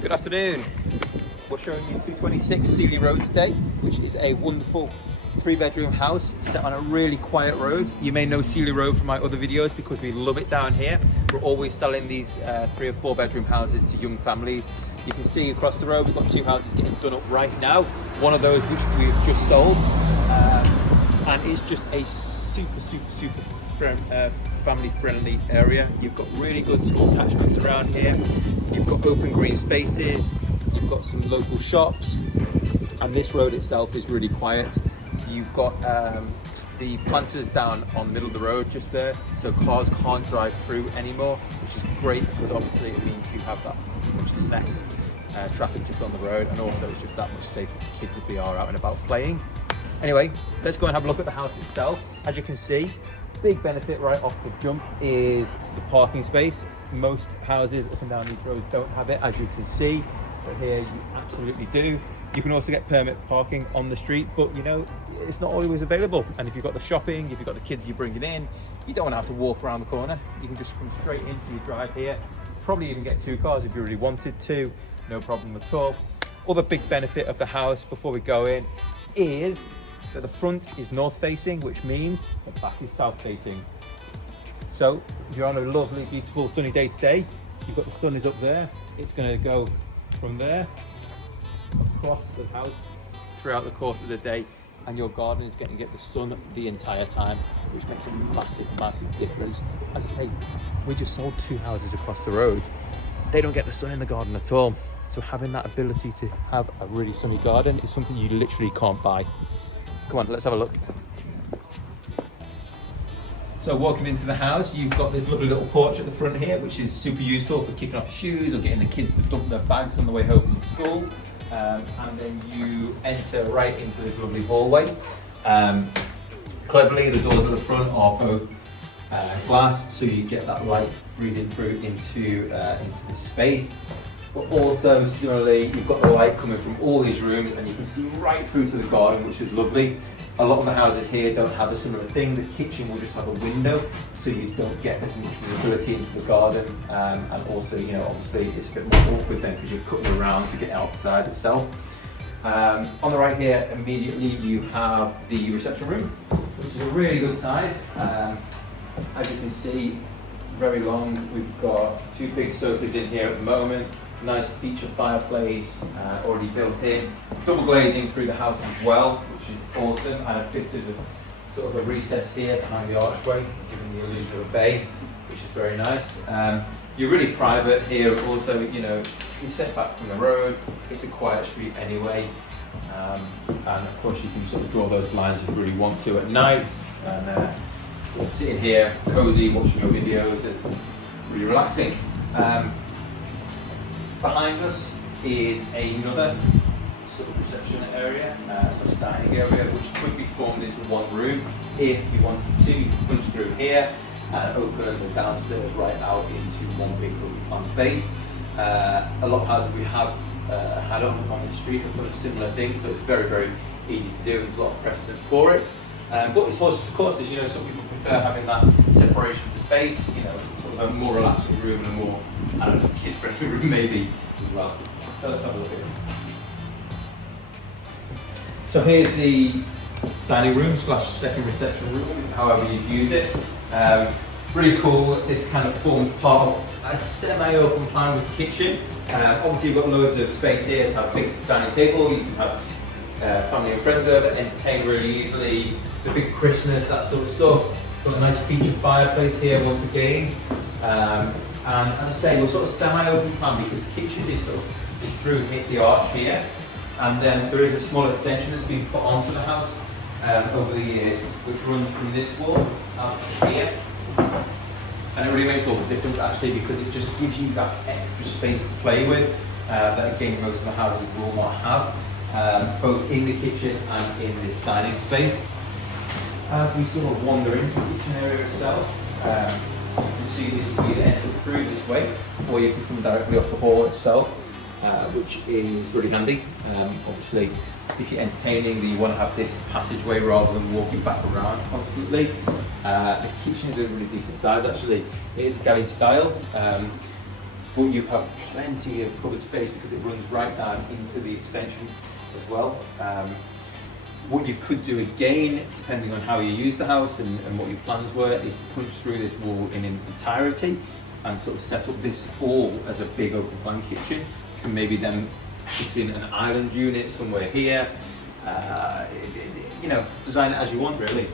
Good afternoon. We're showing you 326 Sealy Road today, which is a wonderful 3-bedroom house set on a really quiet road. You may know Sealy Road from my other videos because we love it down here. We're always selling these 3 or 4 bedroom houses to young families. You can see across the road we've got 2 houses getting done up right now. One of those which we've just sold, and it's just a super family friendly area. You've got really good school catchments around here. You've got open green spaces. You've got some local shops, and this road itself is really quiet. You've got the planters down on the middle of the road just there, so cars can't drive through anymore, which is great because obviously it means you have that much less traffic just on the road, and also it's just that much safer for kids if they are out and about playing. Anyway, let's go and have a look at the house itself. As you can see, big benefit right off the jump is the parking space. Most houses up and down these roads don't have it, as you can see, but here you absolutely do. You can also get permit parking on the street, but you know, it's not always available. And if you've got the shopping, if you've got the kids you're bringing in, you don't want to have to walk around the corner. You can just come straight into your drive here. Probably even get 2 cars if you really wanted to, no problem at all. Other big benefit of the house before we go in is that the front is north facing, which means the back is south facing. So if you're on a lovely, beautiful, sunny day today, you've got the sun is up there. It's going to go from there across the house throughout the course of the day, and your garden is going to get the sun the entire time, which makes a massive difference. As I say, we just sold 2 houses across the road. They don't get the sun in the garden at all. So having that ability to have a really sunny garden is something you literally can't buy. Come on, let's have a look. So walking into the house, you've got this lovely little porch at the front here, which is super useful for kicking off your shoes or getting the kids to dump their bags on the way home from school. And then you enter right into this lovely hallway. Cleverly, the doors at the front are both glass, so you get that light breathing through into the space. But also, similarly, you've got the light coming from all these rooms, and you can see right through to the garden, which is lovely. A lot of the houses here don't have a similar thing. The kitchen will just have a window, so you don't get as much visibility into the garden. And also, you know, obviously it's a bit more awkward then because you're cutting around to get outside itself. On the right here, immediately you have the reception room, which is a really good size. As you can see, very long. We've got 2 big sofas in here at the moment. Nice feature fireplace already built in. Double glazing through the house as well, which is awesome. And a bit of a sort of a recess here behind the archway, giving the illusion of a bay, which is very nice. You're really private here. Also, you know, you're set back from the road. It's a quiet street anyway. And of course, you can sort of draw those blinds if you really want to at night. And sort of sitting here, cozy, watching your videos, and really relaxing. Behind us is another sort of reception area, sort of dining area, which could be formed into one room if you wanted to. You can punch through here and open the downstairs right out into one big planned space. A lot of houses we have had on the street have done a similar thing, so it's very easy to do. There's a lot of precedent for it. But it's also, of course, as you know, some people prefer having that separation of the space, you know, sort of a more relaxing room and a more, I don't know, kid-friendly room maybe as well. So let's have a look at it. So here's the dining room / second reception room, however you use it. Really cool. This kind of forms part of a semi-open plan with the kitchen. Obviously you've got loads of space here to have a big dining table. You can have family and friends over, entertain really easily, the big Christmas, that sort of stuff. Got a nice featured fireplace here once again. And as I say, we're sort of semi-open plan because the kitchen is sort of is through the arch here. And then there is a small extension that's been put onto the house over the years, which runs from this wall out to here. And it really makes all the difference actually, because it just gives you that extra space to play with that again most of the houses will not have, both in the kitchen and in this dining space. As we sort of wander into the kitchen area itself, you can see that you can either enter through this way, or you can come directly off the hall itself, which is really handy. Obviously, if you're entertaining, you want to have this passageway rather than walking back around constantly. The kitchen is a really decent size actually. It is a galley style. but you have plenty of covered space because it runs right down into the extension as well. What you could do again, depending on how you use the house and what your plans were, is to punch through this wall in entirety and sort of set up this all as a big open plan kitchen. You can maybe then put in an island unit somewhere here. You know, design it as you want, really.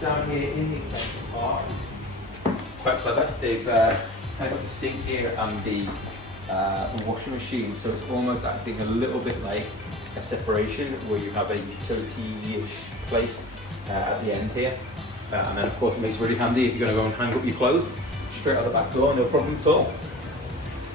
Down here in the extension part, quite clever. They've kind of got the sink here and the washing machine, so it's almost acting a little bit like a separation where you have a utility-ish place at the end here. And then of course it makes it really handy if you're going to go and hang up your clothes straight out the back door, no problem at all.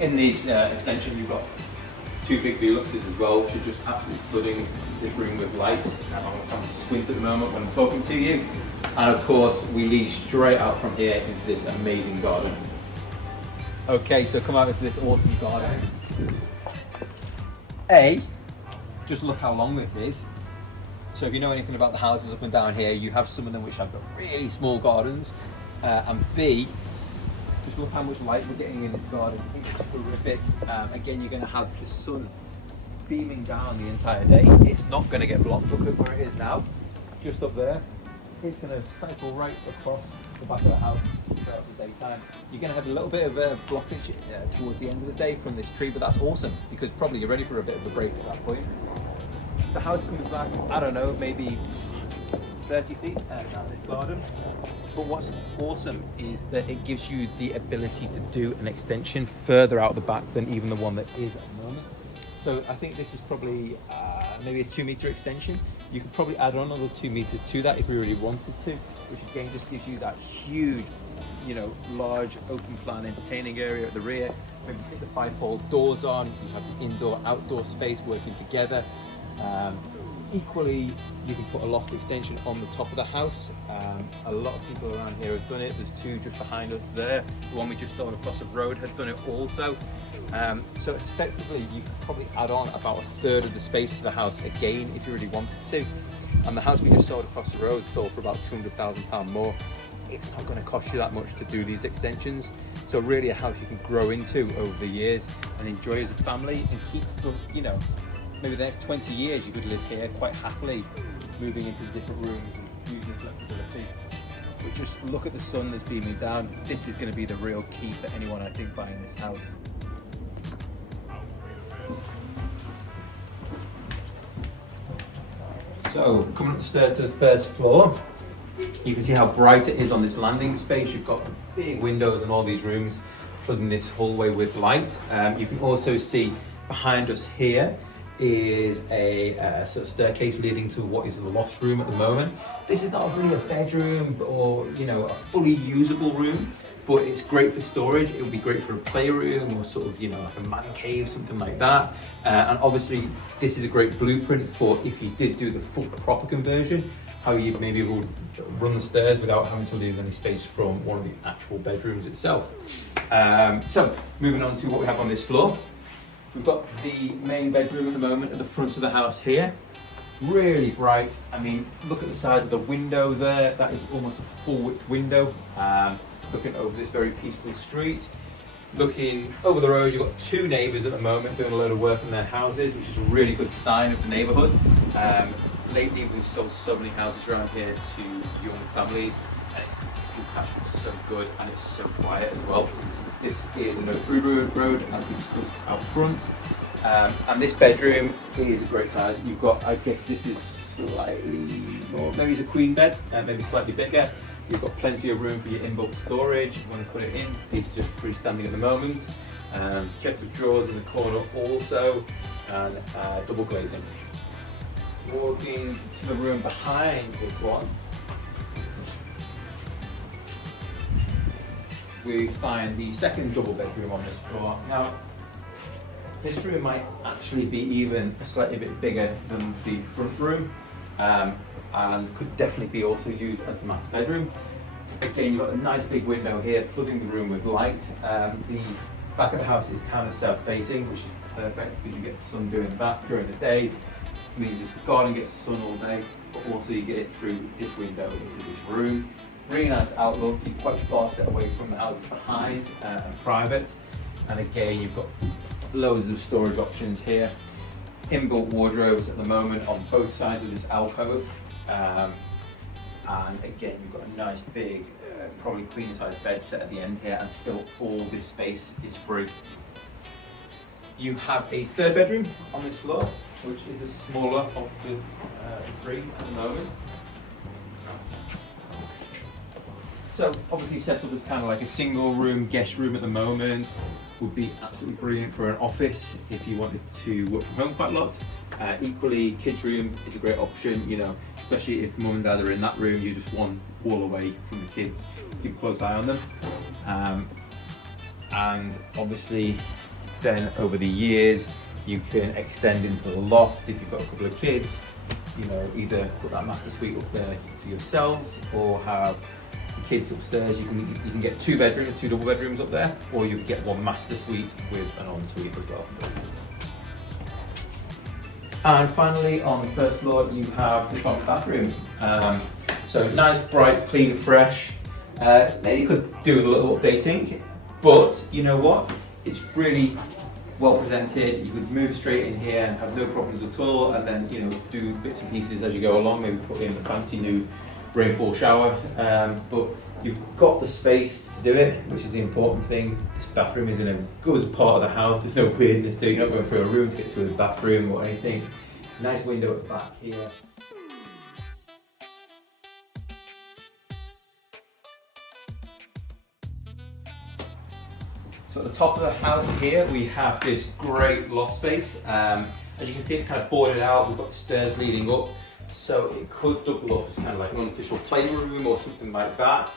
In the extension you've got two big Veluxes as well, which are just absolutely flooding this room with light. I'm having to squint at the moment when I'm talking to you. And of course we lead straight out from here into this amazing garden. Okay, so come out into this awesome garden. Just look how long this is. So if you know anything about the houses up and down here, you have some of them which have got really small gardens. And B, just look how much light we're getting in this garden. I think it's terrific. Again, you're going to have the sun beaming down the entire day. It's not going to get blocked. Look at where it is now, just up there. It's going to cycle right across the back of the house throughout the daytime. You're going to have a little bit of a blockage towards the end of the day from this tree, but that's awesome because probably you're ready for a bit of a break at that point. The house comes back, I don't know, maybe 30 feet down this garden. But what's awesome is that it gives you the ability to do an extension further out the back than even the one that is at the moment. So I think this is probably maybe a 2-meter extension. You could probably add on another 2 meters to that if we really wanted to, which again just gives you that huge, you know, large open plan entertaining area at the rear. Maybe put the bifold doors on, you have the indoor-outdoor space working together. Equally, you can put a loft extension on the top of the house. A lot of people around here have done it. There's two just behind us there. The one we just saw across the road has done it also. So effectively, you could probably add on about 1/3 of the space to the house again if you really wanted to. And the house we just sold across the road sold for about £200,000 more. It's not going to cost you that much to do these extensions. So really a house you can grow into over the years and enjoy as a family and keep, you know, maybe the next 20 years you could live here quite happily, moving into different rooms and using flexibility. But just look at the sun that's beaming down. This is going to be the real key for anyone, I think, buying this house. So coming up the stairs to the first floor, you can see how bright it is on this landing space. You've got big windows in all these rooms, flooding this hallway with light. You can also see behind us here is a sort of staircase leading to what is the loft room at the moment. This is not really a bedroom or, you know, a fully usable room, but it's great for storage. It would be great for a playroom or sort of, you know, like a man cave, something like that. And obviously this is a great blueprint for if you did do the full proper conversion, how you maybe would run the stairs without having to leave any space from one of the actual bedrooms itself. So moving on to what we have on this floor. We've got the main bedroom at the moment at the front of the house here. Really bright. I mean, look at the size of the window there. That is almost a full width window. Looking over this very peaceful street. Looking over the road, you've got two neighbours at the moment doing a load of work in their houses, which is a really good sign of the neighbourhood. Lately, we've sold so many houses around here to young families, and it's because the school catchment is so good and it's so quiet as well. This is a no-through road, as we discussed out front. And this bedroom is a great size. You've got, I guess this is slightly more, maybe it's a queen bed, maybe slightly bigger. You've got plenty of room for your inbuilt storage if you want to put it in. These are just freestanding at the moment. Chest of drawers in the corner also, and double glazing. Walking to the room behind this one, we find the second double bedroom on this floor. Now, this room might actually be even a slightly bit bigger than the front room, and could definitely be also used as the master bedroom. Again, you've got a nice big window here flooding the room with light. The back of the house is kind of south-facing, which is perfect because you get the sun doing that during the day. It means the garden gets the sun all day, but also you get it through this window into this room. Really nice outlook. You're quite far set away from the houses behind and private. And again, you've got loads of storage options here. Inbuilt wardrobes at the moment on both sides of this alcove. And again, you've got a nice big, probably queen size bed set at the end here, and still all this space is free. You have a third bedroom on this floor, which is the smaller of the three at the moment. So obviously set up as kind of like a single room, guest room at the moment. Would be absolutely brilliant for an office if you wanted to work from home quite a lot. Equally, kids room is a great option, you know, especially if mum and dad are in that room, you're just one wall away from the kids. Keep a close eye on them. And obviously then over the years, you can extend into the loft if you've got a couple of kids, you know, either put that master suite up there for yourselves or have kids upstairs. You can get two bedrooms, two double bedrooms up there, or you can get one master suite with an ensuite as well. And finally, on the first floor, you have the common bathroom. So nice, bright, clean, fresh. Maybe you could do with a little updating, but you know what? It's really well presented. You could move straight in here and have no problems at all, and then, you know, do bits and pieces as you go along. Maybe put in a fancy new rainfall shower, but you've got the space to do it, which is the important thing. This bathroom is in a good part of the house. There's no weirdness to it. You're not going through a room to get to a bathroom or anything. Nice window at the back here. So at the top of the house here, we have this great loft space. As you can see, it's kind of boarded out. We've got the stairs leading up. So it could double up as kind of like an unofficial playroom or something like that.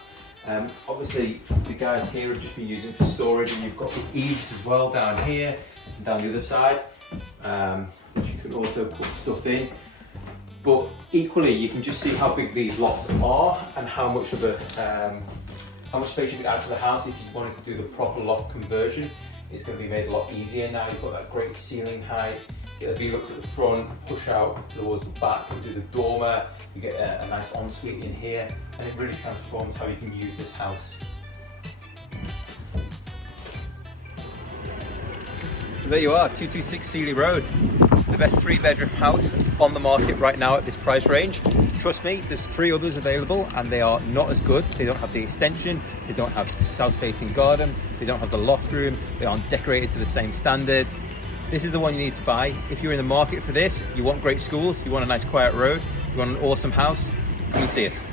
Obviously, the guys here have just been using it for storage, and you've got the eaves as well down here and down the other side, which you can also put stuff in. But equally, you can just see how big these lofts are and how much space you can add to the house if you wanted to do the proper loft conversion. It's going to be made a lot easier now. You've got that great ceiling height. Get the V-looks at the front, push out towards the back and do the dormer. You get a nice ensuite in here, and it really transforms how you can use this house. So there you are, 226 Seeley Road. The best 3-bedroom house on the market right now at this price range. Trust me, there's 3 others available and they are not as good. They don't have the extension, they don't have the south-facing garden, they don't have the loft room, they aren't decorated to the same standard. This is the one you need to buy. If you're in the market for this, you want great schools, you want a nice quiet road, you want an awesome house, come and see us.